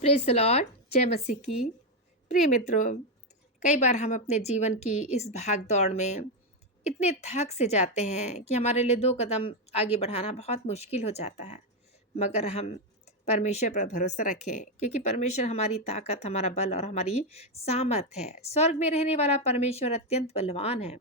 Praise the Lord, जय मसीह की। प्रिय मित्रों, कई बार हम अपने जीवन की इस भाग-दौड़ में इतने थक से जाते हैं कि हमारे लिए 2 कदम आगे बढ़ाना बहुत मुश्किल हो जाता है। मगर हम परमेश्वर पर भरोसा रखें, क्योंकि परमेश्वर हमारी ताकत, हमारा बल और हमारी सामर्थ है। स्वर्ग में रहने वाला परमेश्वर अत्यंत बलवान है।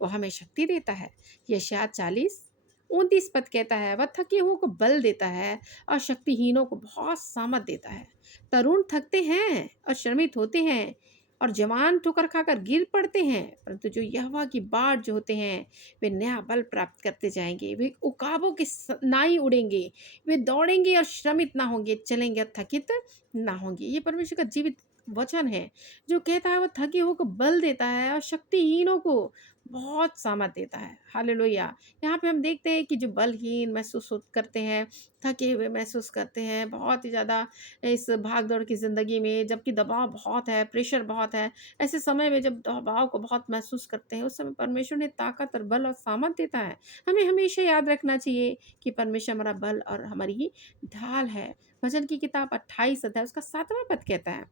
वो हमें शक्ति देता है। यशायाह 40:29 पद कहता है, वह थके हुओं को बल देता है और शक्तिहीनों को बहुत सामर्थ देता है। तरुण थकते हैं और श्रमित होते हैं और जवान ठोकर खाकर गिर पड़ते हैं, परंतु जो यहोवा की बाट जो होते हैं, वे नया बल प्राप्त करते जाएंगे। वे उकाबों के नाई उड़ेंगे, वे दौड़ेंगे और श्रमित ना होंगे, चलेंगे और थकित ना होंगे। ये परमेश्वर का जीवित वचन है जो कहता है वह थके हुओं को बल देता है और शक्तिहीनों को बहुत सामर्थ देता है। हालेलुया। यहाँ पे हम देखते हैं कि जो बलहीन महसूस करते हैं, थके हुए महसूस करते हैं, बहुत ही ज़्यादा इस भाग-दौड़ की ज़िंदगी में, जबकि दबाव बहुत है, प्रेशर बहुत है, ऐसे समय में जब दबाव को बहुत महसूस करते हैं, उस समय परमेश्वर ने ताकत और बल और सामर्थ देता है। हमें हमेशा याद रखना चाहिए कि परमेश्वर हमारा बल और हमारी ढाल है। भजन की किताब 28 अध्याय उसका 7वां पद कहता है,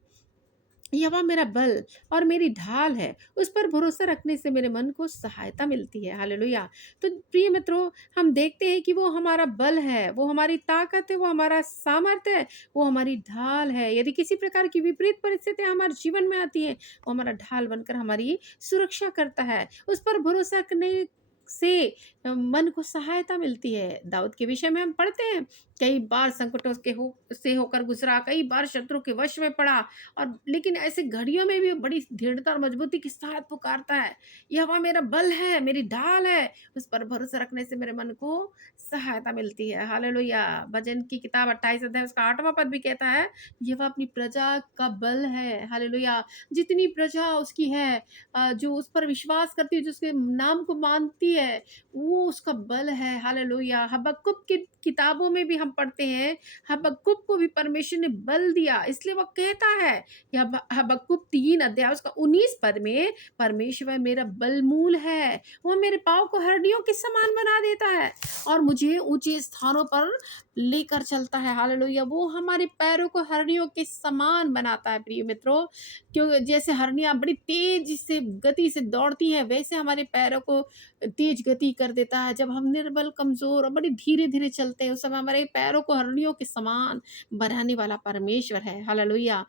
यहोवा मेरा बल और मेरी ढाल है, उस पर भरोसा रखने से मेरे मन को सहायता मिलती है। हालेलुया। तो प्रिय मित्रों, हम देखते हैं कि वो हमारा बल है, वो हमारी ताकत है, वो हमारा सामर्थ्य है, वो हमारी ढाल है। यदि किसी प्रकार की विपरीत परिस्थितियाँ हमारे जीवन में आती हैं, वो हमारा ढाल बनकर हमारी सुरक्षा करता है। उस पर भरोसा करने से मन को सहायता मिलती है। दाऊद के विषय में हम पढ़ते हैं, कई बार संकटों के से होकर गुज़रा, कई बार शत्रु के वश में पड़ा, और लेकिन ऐसी घड़ियों में भी वो बड़ी दृढ़ता और मजबूती के साथ पुकारता है, यहोवा मेरा बल है, मेरी ढाल है, उस पर भरोसा रखने से मेरे मन को सहायता मिलती है। हालेलुया। भजन की किताब 28 अध्याय उसका 8वां पद भी कहता है, यहोवा अपनी प्रजा का बल है। हालेलुया। जितनी प्रजा उसकी है, जो उस पर विश्वास करती है, जो उसके नाम को मानती है, वो उसका बल है। हालेलुया। हबक्कुक की किताबों में भी हम पढ़ते हैं, हबक्कुक को भी परमेश्वर ने बल दिया, इसलिए वो कहता है, या हबक्कुक 3 अध्याय उसका 19 पद में, परमेश्वर मेरा बलमूल है, वो मेरे पाँव को हड्डियों के समान बना देता है और मुझे ऊंचे स्थानों पर लेकर चलता है। हालेलुया। वो हमारे पैरों को हड्डियों के समान बनाता है। प्रिय मित्रों, क्यों जैसे हड्डियां बड़ी तेज से गति से दौड़ती हैं, वैसे हमारे पैरों को तेज गति कर देता है। जब हम निर्बल, कमजोर और बड़ी धीरे धीरे चलते हैं, उस समय हमारे पैरों को हड्डियों के समान बनाने वाला परमेश्वर है। हालेलुया।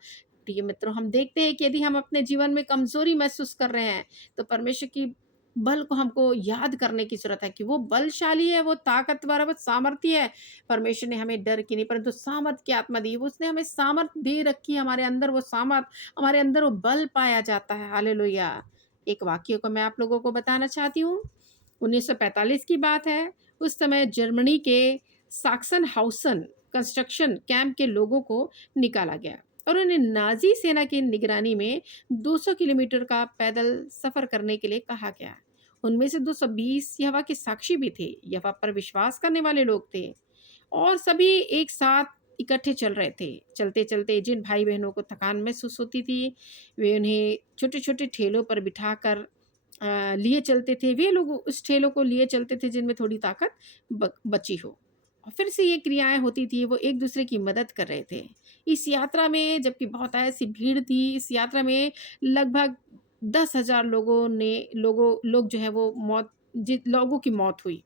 प्रिय मित्रों, हम देखते हैं कि यदि हम अपने जीवन में कमजोरी महसूस कर रहे हैं, तो परमेश्वर की बल को हमको याद करने की जरूरत है कि वो बलशाली है, वो ताकतवर है, वो सामर्थी है। परमेश्वर ने हमें डर की नहीं परंतु सामर्थ की आत्मा दी। वो उसने हमें सामर्थ दे रखी है, हमारे अंदर वो सामर्थ, हमारे अंदर वो बल पाया जाता है। हालेलुया। एक वाक्य को मैं आप लोगों को बताना चाहती हूँ। 1945 की बात है। उस समय जर्मनी के साक्सन हाउसन कंस्ट्रक्शन कैंप के लोगों को निकाला गया और उन्हें नाजी सेना की निगरानी में 200 किलोमीटर का पैदल सफर करने के लिए कहा गया। उनमें से 220 यहोवा के साक्षी भी थे, यहोवा पर विश्वास करने वाले लोग थे, और सभी एक साथ इकट्ठे चल रहे थे। चलते चलते जिन भाई बहनों को थकान महसूस होती थी, वे उन्हें छोटे छोटे ठेलों पर बिठाकर लिए चलते थे। वे लोग उस ठेलों को लिए चलते थे जिनमें थोड़ी ताकत बची हो, और फिर से ये क्रियाएं होती थी, वो एक दूसरे की मदद कर रहे थे। इस यात्रा में जबकि बहुत ऐसी भीड़ थी, इस यात्रा में लगभग 10,000 लोग जो है वो लोगों की मौत हुई,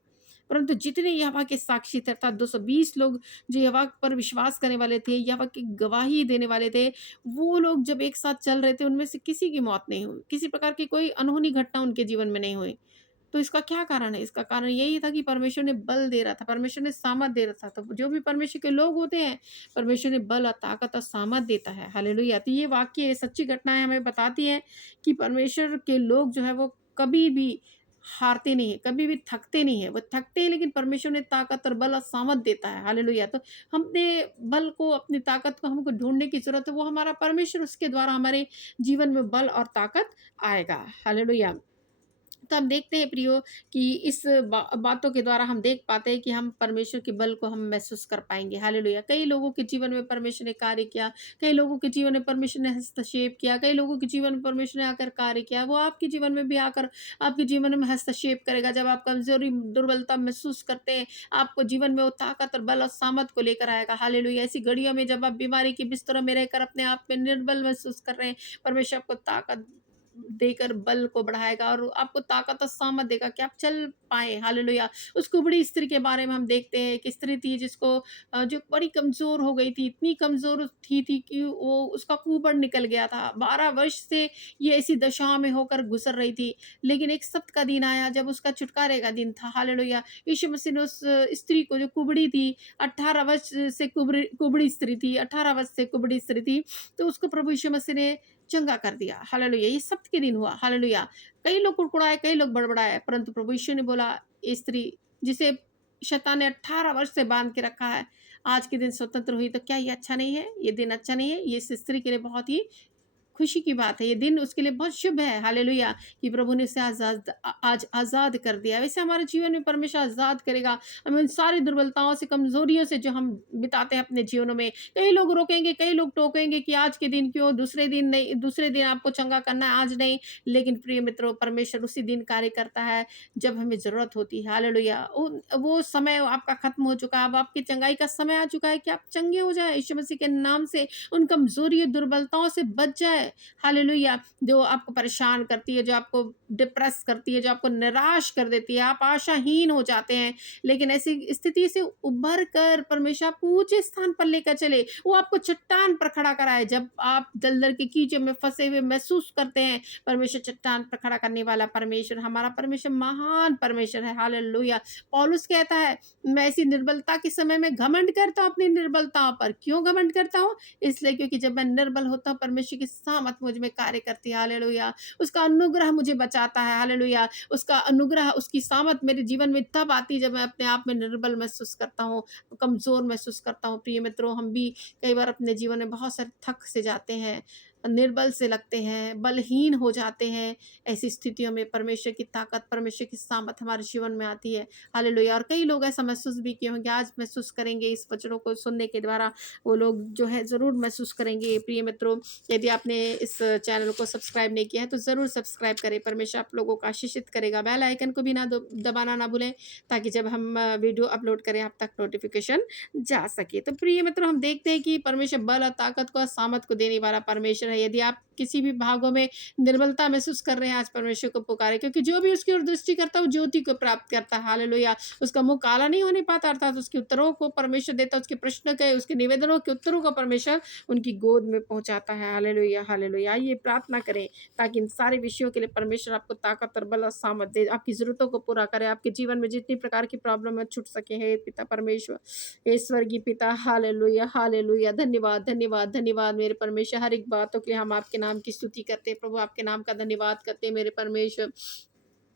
परंतु जितने यहोवा के साक्षी थे, अर्थात 220 लोग जो यहोवा पर विश्वास करने वाले थे, यहोवा की गवाही देने वाले थे, वो लोग जब एक साथ चल रहे थे, उनमें से किसी की मौत नहीं हुई, किसी प्रकार की कोई अनहोनी घटना उनके जीवन में नहीं हुई। तो इसका क्या कारण है? इसका कारण यही था कि परमेश्वर ने बल दे रहा था, परमेश्वर ने सामर्थ दे रहा था। तो जो भी परमेश्वर के लोग होते हैं, परमेश्वर ने बल और ताकत और सामर्थ देता है। हालेलुया। तो ये वाक्य सच्ची घटनाएँ हमें बताती हैं कि परमेश्वर के लोग जो है वो कभी भी हारते नहीं हैं, कभी भी थकते नहीं हैं। वो थकते हैं लेकिन परमेश्वर ने ताकत और बल और सामर्थ देता है। हालेलुया। तो अपने बल को, अपनी ताकत को हमको ढूँढने की ज़रूरत है। वो हमारा परमेश्वर, उसके द्वारा हमारे जीवन में बल और ताकत आएगा। हालेलुया। तो हम देखते हैं प्रियो कि इस बातों के द्वारा हम देख पाते हैं कि हम परमेश्वर के बल को हम महसूस कर पाएँगे। हालेलुया! कई लोगों के जीवन में परमेश्वर ने कार्य किया, कई लोगों के जीवन में परमेश्वर ने हस्तक्षेप किया, कई लोगों के जीवन में परमेश्वर ने आकर कार्य किया। वो आपके जीवन में भी आकर आपके जीवन में हस्तक्षेप करेगा। जब आप कमज़ोरी, दुर्बलता महसूस करते हैं, आपको जीवन में वो ताकत और बल और सामर्थ को लेकर आएगा। हालेलुया! ऐसी घड़ियों में जब आप बीमारी के बिस्तरों में रहकर अपने आप में निर्बल महसूस कर रहे हैं, परमेश्वर आपको ताकत देकर बल को बढ़ाएगा और आपको ताकत और सामर्थ देगा कि आप चल पाएँ, हालेलुया। उस कुबड़ी स्त्री के बारे में हम देखते हैं, एक स्त्री थी जिसको जो बड़ी कमज़ोर हो गई थी, इतनी कमज़ोर थी कि वो उसका कुबड़ निकल गया था। 12 वर्ष से ये ऐसी दशा में होकर गुज़र रही थी, लेकिन एक सब्त का दिन आया जब उसका छुटकारे का दिन था, हालेलुया। यीशु मसीह ने उस स्त्री को जो कुबड़ी थी, 18 वर्ष से कुबड़ी स्त्री थी, 18 वर्ष से कुबड़ी स्त्री थी, तो उसको प्रभु यीशु मसीह ने चंगा कर दिया। हालेलुया! ये सब्त के दिन हुआ। हालेलुया! कई लोग कुड़कुड़ाए, कई लोग बड़बड़ाए, परंतु प्रभु यीशु ने बोला, "ये स्त्री जिसे शैतान ने 18 वर्ष से बाँध के रखा है, आज के दिन स्वतंत्र हुई, तो क्या ये अच्छा नहीं है? ये दिन अच्छा नहीं है?" ये इस स्त्री के लिए बहुत ही खुशी की बात है। ये दिन उसके लिए बहुत शुभ है, हालेलुया! कि प्रभु ने उसे आज आज़ाद कर दिया। वैसे हमारे जीवन में परमेश्वर आज़ाद करेगा। हमें उन सारी दुर्बलताओं से, कमज़ोरियों से जो हम बिताते हैं अपने जीवनों में। कई लोग रोकेंगे, कई लोग टोकेंगे कि आज के दिन क्यों, दूसरे दिन नहीं, दूसरे दिन आपको चंगा करना है, आज नहीं। लेकिन प्रिय मित्रों, परमेश्वर उसी दिन कार्य करता है जब हमें ज़रूरत होती है, हालेलुया! उन वो समय आपका खत्म हो चुका है, अब आपकी चंगाई का समय आ चुका है कि आप चंगे हो जाएँ यीशु मसीह के नाम से। उन कमज़ोरी, दुर्बलताओं से बच जाएँ। हालेलुया! जो आपको परेशान करती है, जो आपको डिप्रेस करती है, जो आपको निराश कर देती है, आप आशाहीन हो जाते हैं। लेकिन ऐसी स्थिति से उभर कर परमेश्वर आपको ऊँचे स्थान पर लेकर चले। वो आपको चट्टान पर खड़ा कराए। जब आप दलदल के कीचड़ में फँसे हुए महसूस करते हैं, परमेश्वर चट्टान पर खड़ा करने वाला परमेश्वर, हमारा परमेश्वर महान परमेश्वर है। हालेलुया! पौलुस कहता है, मैं ऐसी निर्बलता के समय में घमंड करता हूँ अपनी निर्बलताओं पर। क्यों घमंड करता हूँ? इसलिए क्योंकि जब मैं निर्बल होता हूँ, परमेश्वर की सामर्थ मुझ में कार्य करती है, हालेलुया। उसका अनुग्रह मुझे बचाता है, हालेलुया। उसका अनुग्रह, उसकी सामर्थ मेरे जीवन में तब आती है जब मैं अपने आप में निर्बल महसूस करता हूँ, कमज़ोर महसूस करता हूँ। प्रिय मित्रों, हम भी कई बार अपने जीवन में बहुत सारे थक से जाते हैं, निर्बल से लगते हैं, बलहीन हो जाते हैं। ऐसी स्थितियों में परमेश्वर की ताकत, परमेश्वर की सामर्थ हमारे जीवन में आती है, हालेलुया। और कई लोग ऐसा महसूस भी किए होंगे, आज महसूस करेंगे इस वचनों को सुनने के द्वारा, वो लोग जो है ज़रूर महसूस करेंगे। प्रिय मित्रों, यदि आपने इस चैनल को सब्सक्राइब नहीं किया है तो ज़रूर सब्सक्राइब करें। परमेश्वर आप लोगों को आशीषित करेगा। बेल आइकन को भी ना दबाना ना भूलें, ताकि जब हम वीडियो अपलोड करें आप तक नोटिफिकेशन जा सके। तो प्रिय मित्रों, हम देखते हैं कि परमेश्वर बल और ताकत को और सामर्थ को देने वाला परमेश्वर है। यदि आप किसी भी भागों में निर्बलता महसूस कर रहे हैं, आज परमेश्वर को पुकारें, क्योंकि जो भी उसकी ओर दृष्टि करता है वो ज्योति को प्राप्त करता है, हालेलुया। उसका मुँह काला नहीं होने पाता, अर्थात उसके उत्तरों को परमेश्वर देता है, उसके प्रश्न के, उसके निवेदनों के उत्तरों को परमेश्वर उनकी गोद में पहुँचाता है, हालेलुया, हालेलुया। आइए प्रार्थना करें, ताकि इन सारे विषयों के लिए परमेश्वर आपको ताकत और बल और सामर्थ दे, आपकी ज़रूरतों को पूरा करे, आपके जीवन में जितनी प्रकार की प्रॉब्लम है छूट सके। हे पिता परमेश्वर, हे स्वर्गीय पिता, हालेलुया, हालेलुया। धन्यवाद, धन्यवाद, धन्यवाद मेरे परमेश्वर। हर एक बातों के लिए हम आपके नाम की स्तुति करते हैं प्रभु, आपके नाम का धन्यवाद करते हैं मेरे परमेश्वर।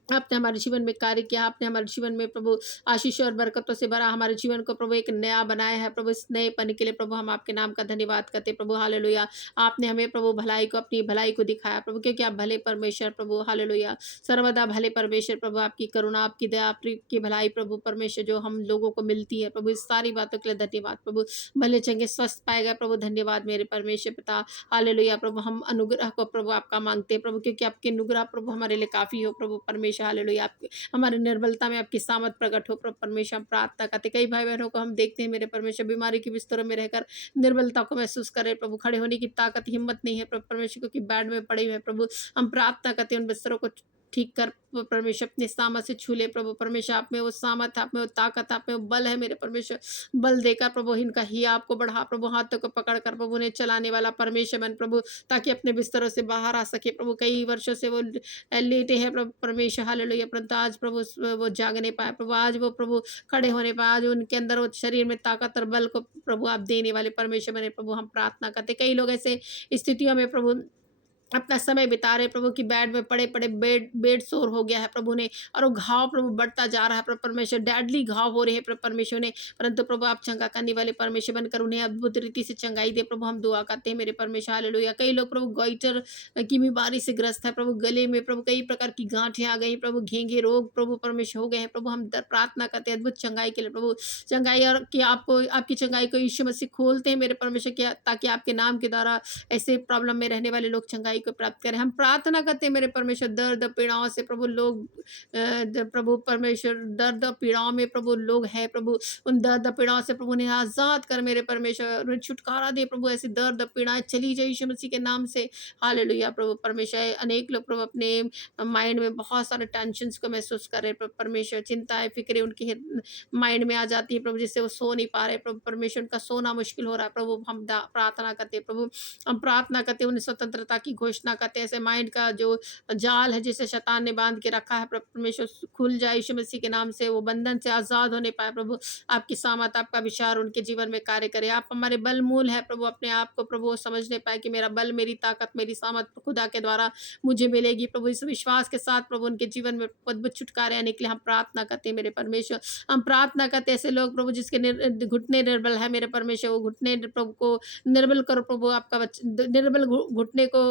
आपने हमारे जीवन में कार्य किया, आपने हमारे जीवन में प्रभु आशीष और बरकतों से भरा हमारे जीवन को प्रभु एक नया बनाया है प्रभु। इस नएपन के लिए प्रभु हम आपके नाम का धन्यवाद करते हैं प्रभु, हालेलुया। आपने हमें प्रभु भलाई को, अपनी भलाई को दिखाया प्रभु, क्योंकि आप भले परमेश्वर प्रभु, हालेलुया। सर्वदा भले परमेश्वर प्रभु, आपकी करुणा, आपकी दया, आपकी भलाई प्रभु परमेश्वर जो हम लोगों को मिलती है प्रभु, इस सारी बातों के लिए धन्यवाद प्रभु। भले चंगे स्वस्थ पाए गए प्रभु, धन्यवाद मेरे परमेश्वर पिता, हालेलुया। प्रभु हम अनुग्रह को प्रभु आपका मांगते हैं प्रभु, क्योंकि आपके अनुग्रह प्रभु हमारे लिए काफ़ी हो प्रभु परमेश्वर, हालेलुया। आप हमारी निर्बलता में आपकी सामर्थ प्रकट हो प्रभु परमेश्वर, हम प्रार्थना करते। कई भाई बहनों को हम देखते हैं मेरे परमेश्वर, बीमारी के बिस्तरों में रहकर निर्बलता को महसूस कर रहे प्रभु, खड़े होने की ताकत, हिम्मत नहीं है प्रभु परमेश्वर, क्योंकि बेड में पड़े हुए हैं प्रभु। हम प्रार्थना करते हैं उन बिस्तरों को ठीक कर परमेश्वर, अपने सामर्थ से छू ले प्रभु परमेश्वर। आप में वो सामर्थ, आप में वो ताकत, आप में वो बल है मेरे परमेश्वर। बल देकर प्रभु इनका ही आपको बढ़ा प्रभु, हाथों को पकड़ कर प्रभु उन्हें चलाने वाला परमेश्वर बन प्रभु, ताकि अपने बिस्तरों से बाहर आ सके प्रभु। कई वर्षों से वो लेटे हैं प्रभु परमेश्वर, हालेलुया। परंतु आज प्रभु वो जाग नहीं पाए प्रभु, आज वो प्रभु खड़े होने पाए, आज उनके अंदर वो शरीर में ताकत और बल को प्रभु आप देने वाले परमेश्वर बने प्रभु। हम प्रार्थना करते, कई लोग ऐसे स्थितियों में प्रभु अपना समय बिता रहे प्रभु की बेड में पड़े-पड़े बेड बेड सोर हो गया है प्रभु ने, और वो घाव प्रभु बढ़ता जा रहा है प्रभु परमेश्वर, डेडली घाव हो रहे हैं प्रभु परमेश्वर ने, परंतु प्रभु आप चंगा करने वाले परमेश्वर बनकर उन्हें अद्भुत रीति से चंगाई दे प्रभु, हम दुआ करते हैं मेरे परमेश्वर हालेलुया। कई लोग प्रभु गॉइटर की बीमारी से ग्रस्त है प्रभु, गले में प्रभु कई प्रकार की गांठें आ गई प्रभु, घेंघे रोग प्रभु परमेश्वर हो गए हैं प्रभु, हम प्रार्थना करते हैं अद्भुत चंगाई के लिए प्रभु, चंगाई, और कि आपको आपकी चंगाई को यीशु मसीह खोलते हैं मेरे परमेश्वर, क्या ताकि आपके नाम के द्वारा ऐसे प्रॉब्लम में रहने वाले लोग चंगाई को प्राप्त करें। हम प्रार्थना करते हैं मेरे परमेश्वर, दर्द पीड़ाओं से प्रभु लोग प्रभु परमेश्वर दर्द पीड़ाओं में प्रभु लोग हैं प्रभु, उन दर्द पीड़ाओं से प्रभु ने आजाद कर मेरे परमेश्वर, उन्हें छुटकारा दे प्रभु, ऐसी दर्द पीड़ाएं चली जाए यीशु मसीह के नाम से हालेलुया। प्रभु परमेश्वर, अनेक लोग प्रभु अपने माइंड में बहुत सारे टेंशन को महसूस कर रहे हैं प्रभु परमेश्वर, चिंताएं फिक्रें उनकी माइंड में आ जाती है प्रभु, जिससे वो सो नहीं पा रहे प्रभु परमेश्वर, उनका सोना मुश्किल हो रहा है प्रभु, हम प्रार्थना करते हैं प्रभु, हम प्रार्थना करते हैं, उन्हें स्वतंत्रता की घोषणा करते हैं, ऐसे माइंड का जो जाल है जिसे शैतान ने बांध के रखा है प्रभु परमेश्वर, खुल जाए यीशु मसीह के नाम से, वो बंधन से आजाद होने पाए प्रभु, आपकी सामत आपका विचार उनके जीवन में कार्य करे, आप हमारे बल मूल है प्रभु, अपने आप को प्रभु वो समझने पाए कि मेरा बल, मेरी ताकत, मेरी सामत खुदा के द्वारा मुझे मिलेगी प्रभु, इस विश्वास के साथ प्रभु उनके जीवन में अद्भुत छुटकारे आने के लिए हम प्रार्थना करते हैं मेरे परमेश्वर, हम प्रार्थना करते हैं ऐसे लोग प्रभु जिसके घुटने निर्बल है मेरे परमेश्वर, वो घुटने प्रभु को निर्बल करो प्रभु, आपका निर्बल घुटने को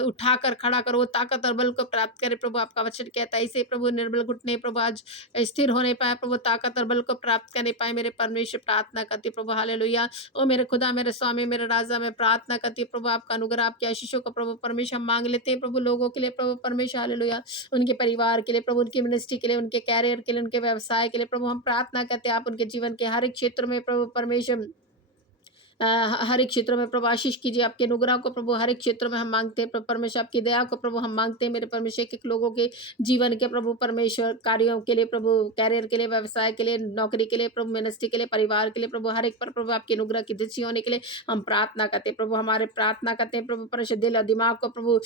उठाकर खड़ा करो, वो ताकत और बल को प्राप्त करे प्रभु, आपका वचन कहता है इसे प्रभु, निर्बल घुटने प्रभु आज स्थिर होने पाए प्रभु, ताकत और बल को प्राप्त करने पाए मेरे परमेश्वर, प्रार्थना करती प्रभु हालेलुया। ओ मेरे खुदा, मेरे स्वामी, मेरे राजा, मैं प्रार्थना करती प्रभु, आपका अनुग्रह, आपके आशीषों को प्रभु परमेश्वर हम मांग लेते हैं प्रभु, लोगों के लिए प्रभु परमेश्वर हालेलुया, उनके परिवार के लिए प्रभु, उनकी मिनिस्ट्री के लिए, उनके कैरियर के लिए, उनके व्यवसाय के लिए प्रभु, हम प्रार्थना करते हैं आप उनके जीवन के हर एक क्षेत्र में प्रभु परमेश्वर हर एक क्षेत्रों में प्रभु आशीष कीजिए, आपके अनुग्रह को प्रभु हर एक क्षेत्र में हम मांगते हैं प्रभु परमेश्वर, आपकी दया को प्रभु हम मांगते हैं मेरे परमेश्वर, एक लोगों के जीवन के प्रभु परमेश्वर कार्यों के लिए प्रभु, कैरियर के लिए, व्यवसाय के लिए, नौकरी के लिए प्रभु, मिनिस्ट्री के लिए, परिवार के लिए प्रभु, हर एक पर प्रभु आपके अनुग्रह की दृष्टि होने के लिए हम प्रार्थना करते हैं प्रभु, हमारे प्रार्थना करते हैं प्रभु परमेश्वर, दिल और दिमाग को प्रभु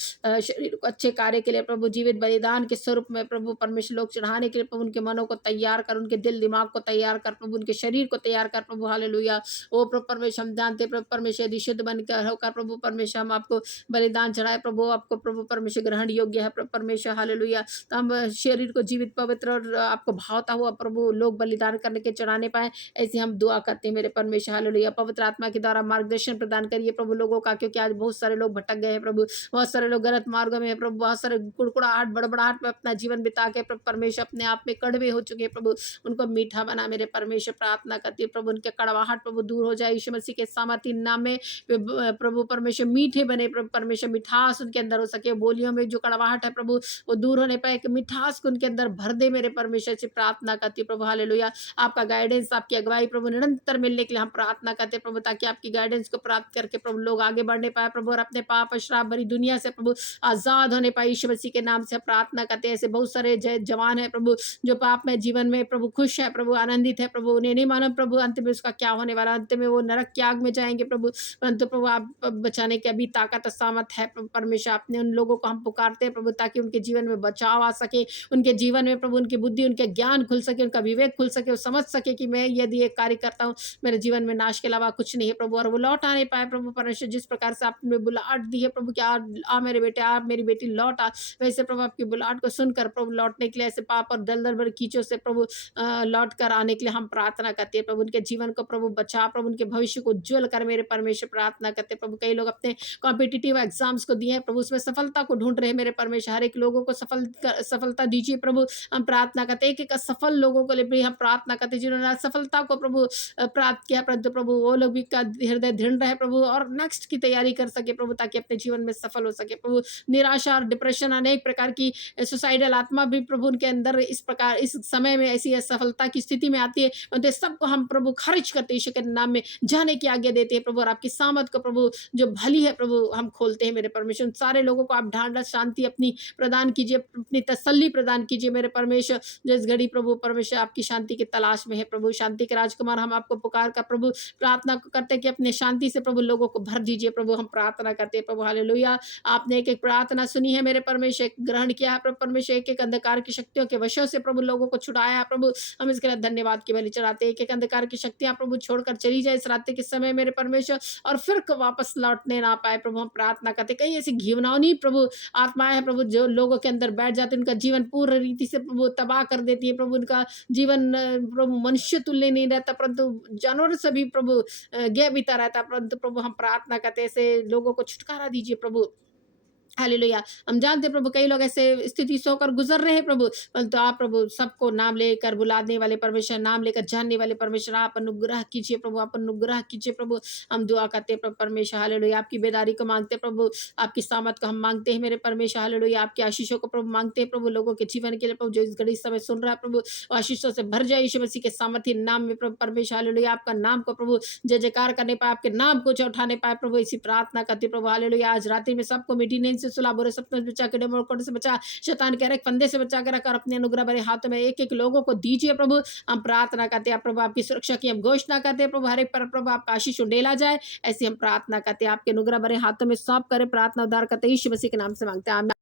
शरीर को अच्छे कार्य के लिए प्रभु, जीवित बलिदान के स्वरूप में प्रभु परमेश्वर लोग चढ़ाने के लिए प्रभु, उनके मनों को तैयार कर, उनके दिल दिमाग को तैयार कर प्रभु, उनके शरीर को तैयार कर प्रभु हालेलुया। ओ प्रभु परमेश्वर, हम जानते हैं प्रभु परमेश्वर यदि शुद्ध बनकर होकर प्रभु परमेश्वर हम आपको बलिदान चढ़ाए प्रभु, आपको प्रभु परमेश्वर ग्रहण योग्य है प्रभु परमेश्वर हालेलुया, तो हम शरीर को जीवित पवित्र और आपको भावता हुआ प्रभु लोग बलिदान करने के चढ़ाने पाए, ऐसे हम दुआ करते हैं मेरे परमेश्वर हालेलुया। पवित्र आत्मा के द्वारा मार्गदर्शन प्रदान करिए प्रभु लोगों का, क्योंकि आज बहुत सारे लोग भटक गए हैं प्रभु, बहुत सारे लोग गलत मार्गों में है प्रभु, बहुत सारे कुड़कुड़ाहट बड़बड़ाहट में अपना जीवन बिता के प्रभु परमेश्वर अपने आप में कड़वे हो चुके हैं प्रभु, उनको मीठा बना मेरे परमेश्वर, प्रार्थना करती है प्रभु उनके कड़वाहट प्रभु दूर हो जाए यीशु मसीह के सामर्थी नाम में, प्रभु परमेश्वर मीठे बने प्रभु परमेश्वर, मिठास उनके अंदर हो सके, बोलियों में जो कड़वाहट है प्रभु वो दूर होने पाए, कि मिठास को उनके अंदर भर दे मेरे परमेश्वर से, प्रार्थना करती है प्रभु हालेलुया। आपका गाइडेंस, आपकी अगुवाई प्रभु निरंतर मिलने के लिए हम प्रार्थना करते हैं प्रभु, ताकि आपकी गाइडेंस को प्राप्त करके प्रभु लोग आगे बढ़ने पाए प्रभु, और अपने पाप और श्राप भरी दुनिया से प्रभु आजाद होने पाए यीशु मसीह के नाम से प्रार्थना करते हैं। ऐसे बहुत सारे जवान है प्रभु जो पाप में जीवन में प्रभु खुश है प्रभु, आनंदित है प्रभु, उन्हें नहीं मालूम प्रभु अंत में उसका क्या होने वाला, अंत में वो नरक की आग में जाएंगे प्रभु, परंतु प्रभु आप बचाने की अभी ताकत और सामर्थ है प्रभु परमेश्वर, आपने उन लोगों को हम पुकारते हैं प्रभु, ताकि उनके जीवन में बचाव आ सके, उनके जीवन में प्रभु उनकी बुद्धि, उनके ज्ञान खुल सके, उनका विवेक खुल सके, वो समझ सके कि मैं यदि एक कार्य करता हूँ मेरे जीवन में नाश के अलावा कुछ नहीं है प्रभु, और वो लौट आने पाए प्रभु परमेश्वर, जिस प्रकार से आपने बुलाहट दी है प्रभु, क्या आ मेरे बेटे, आ मेरी बेटी लौट आ, वैसे प्रभु आपकी बुलाहट को सुनकर प्रभु लौटने के लिए, ऐसे पाप और दलदल भरे कीचों से प्रभु लौट कर आने के लिए हम प्रार्थना करते हैं प्रभु, उनके जीवन को प्रभु बचा प्रभु, उनके भविष्य को उज्ज्वल कर मेरे परमेश्वर, प्रार्थना करते हैं प्रभु। कई लोग अपने कॉम्पिटिटिव एग्जाम्स को दिए हैं प्रभु, उसमें सफलता को ढूंढ रहे हैं मेरे परमेश्वर, हर एक लोगों को सफलता दीजिए प्रभु, हम प्रार्थना करते हैं एक एक असफल लोगों को लिए भी हम प्रार्थना करते हैं, जिन्होंने असफलता को प्रभु प्राप्त किया, परंतु प्रभु वो लोग भी का हृदय दृढ़ रहे प्रभु, और नेक्स्ट की तैयारी कर सके प्रभु, ताकि अपने जीवन में सफल हो सके प्रभु। निराशा और डिप्रेशन, अनेक प्रकार की सुसाइडल आत्मा भी प्रभु उनके अंदर इस प्रकार इस समय में ऐसी असफलता की स्थिति में आती है, तो सबको हम प्रभु खारिज करते यीशु के नाम में जाने की आज्ञा देते हैं प्रभु, और आपकी सामत को प्रभु जो भली है प्रभु हम खोलते हैं मेरे परमेश्वर, सारे लोगों को आप ढांढस शांति अपनी प्रदान कीजिए, अपनी तसल्ली प्रदान कीजिए मेरे परमेश्वर, जो इस घड़ी प्रभु परमेश्वर आपकी शांति की तलाश में है प्रभु, शांति के राजकुमार हम आपको पुकार कर प्रभु प्रार्थना करते हैं कि अपने शांति से प्रभु लोगों को भर दीजिए प्रभु, हम प्रार्थना करते हैं प्रभु हालेलुया। आपने एक एक प्रार्थना सुनी है मेरे परमेश्वर, ग्रहण किया है प्रभु परमेश्वर, एक एक अंधकार की शक्तियों के वशों से प्रभु लोगों को छुड़ाया है प्रभु, हम इसके लिए धन्यवाद की बलि चढ़ाते हैं। एक एक अंधकार की शक्तियां प्रभु छोड़कर चली जाए इस रात्रि के समय समय मेरे परमेश्वर और फिर वापस लौटने ना पाए प्रभु, हम प्रार्थना करते। कई ऐसी घिनौनी प्रभु आत्माएँ हैं प्रभु, जो लोगों के अंदर बैठ जाती है, उनका जीवन पूर्ण रीति से प्रभु तबाह कर देती है प्रभु, उनका जीवन प्रभु मनुष्य तुल्य नहीं रहता, परंतु जानवरों से भी प्रभु गया बीता रहता है। परंतु प्रभु हम प्रार्थना करते हैं, ऐसे लोगों को छुटकारा दीजिए प्रभु। हालेलुया। हम जानते हैं प्रभु, कई लोग ऐसे स्थिति से होकर गुजर रहे हैं प्रभु, परंतु आप प्रभु सबको नाम लेकर बुलाने वाले परमेश्वर, नाम लेकर जानने वाले परमेश्वर, आप अनुग्रह कीजिए प्रभु, आप अनुग्रह कीजिए प्रभु। हम दुआ करते हैं प्रभु परमेश्वर, हालेलुया। आपकी बेदारी को मांगते हैं प्रभु, आपकी सामत को हम मांगते हैं मेरे परमेश्वर, हालेलुया। आपकी आशीषों को प्रभु मांगते हैं प्रभु, लोगों के जीवन के लिए प्रभु, जो इस घड़ी समय सुन रहा है प्रभु, वो आशीषों से भर जाए यीशु मसीह के सामर्थ्य नाम में प्रभु परमेश्वर, हालेलुया। आपका नाम को प्रभु जय जयकार करने पाए, आपके नाम को ऊंचा उठाने पाए प्रभु, इसी प्रार्थना करते प्रभु, हालेलुया। आज रात्रि में सबको मीठी नींद से सुला, बुरे सपनों से बचा, कीड़े मकोड़ों से बचा, शैतान के हर एक फंदे से बचा के रखा, और अपने अनुग्रह भरे हाथों में एक एक लोगों को दीजिए प्रभु। हम प्रार्थना करते हैं प्रभु, आपकी सुरक्षा की हम घोषणा करते हैं प्रभु, हर एक पर प्रभु आपका आशीष उंडेला जाए, ऐसी हम प्रार्थना करते हैं, आपके अनुग्रह भरे हाथों में सौंप करे प्रार्थना उद्धार करते हैं, यीशु मसीह के नाम से मांगते हैं, आमीन।